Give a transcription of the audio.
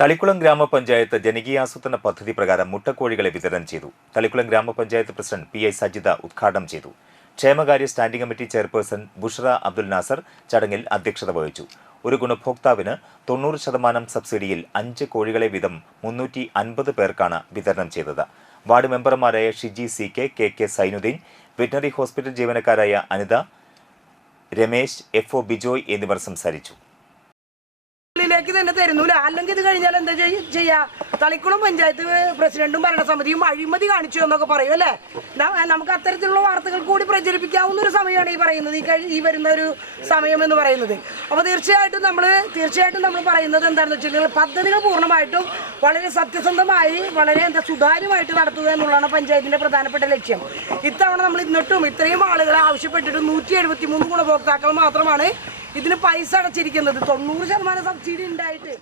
തളിക്കുളം ഗ്രാമപഞ്ചായത്ത് ജനകീയാസൂത്രണ പദ്ധതി പ്രകാരം മുട്ടക്കോഴികളെ വിതരണം ചെയ്തു. തളിക്കുളം ഗ്രാമപഞ്ചായത്ത് പ്രസിഡന്റ് പി ഐ സജിത ഉദ്ഘാടനം ചെയ്തു. ക്ഷേമകാര്യ standing committee chairperson Bushra Abdul Nasar ചടങ്ങിൽ അധ്യക്ഷത വഹിച്ചു. ഒരു ഗുണഭോക്താവിന് തൊണ്ണൂറ് ശതമാനം സബ്സിഡിയിൽ അഞ്ച് കോഴികളെ വീതം മുന്നൂറ്റി അൻപത് പേർക്കാണ് വിതരണം ചെയ്തത്. വാർഡ് മെമ്പർമാരായ Shiji C K K K Zainuddin veterinary hospital ജീവനക്കാരായ Anitha Ramesh F O Bijoy എന്നിവർ സംസാരിച്ചു. ഉള്ളിലേക്ക് തന്നെ തരുന്നില്ല അല്ലെങ്കിൽ ഇത് കഴിഞ്ഞാൽ എന്താ ചെയ്യ- തളിക്കുളം പഞ്ചായത്ത് പ്രസിഡന്റും ഭരണസമിതിയും അഴിമതി കാണിച്ചു എന്നൊക്കെ പറയും അല്ലേ? നമുക്ക് അത്തരത്തിലുള്ള വാർത്തകൾ കൂടി പ്രചരിപ്പിക്കാവുന്ന ഒരു സമയമാണ് ഈ പറയുന്നത്. ഈ കഴി ഈ വരുന്ന ഒരു സമയം എന്ന് പറയുന്നത്. അപ്പോൾ തീർച്ചയായിട്ടും നമ്മൾ തീർച്ചയായിട്ടും നമ്മൾ പറയുന്നത് എന്താണെന്ന് വെച്ചിട്ടുണ്ടെങ്കിൽ പദ്ധതികൾ പൂർണമായിട്ടും വളരെ സത്യസന്ധമായി വളരെ എന്താ സുതാര്യമായിട്ട് നടത്തുക എന്നുള്ളതാണ് പഞ്ചായത്തിന്റെ പ്രധാനപ്പെട്ട ലക്ഷ്യം. ഇത്തവണ നമ്മൾ ഇന്നിട്ടും ഇത്രയും ആളുകളെ ആവശ്യപ്പെട്ടിട്ട് നൂറ്റി ഗുണഭോക്താക്കൾ മാത്രമാണ് ഇതിന് പൈസ അടച്ചിരിക്കുന്നത് തൊണ്ണൂറ് ശതമാനം സബ്സിഡി ഉണ്ടായിട്ട്.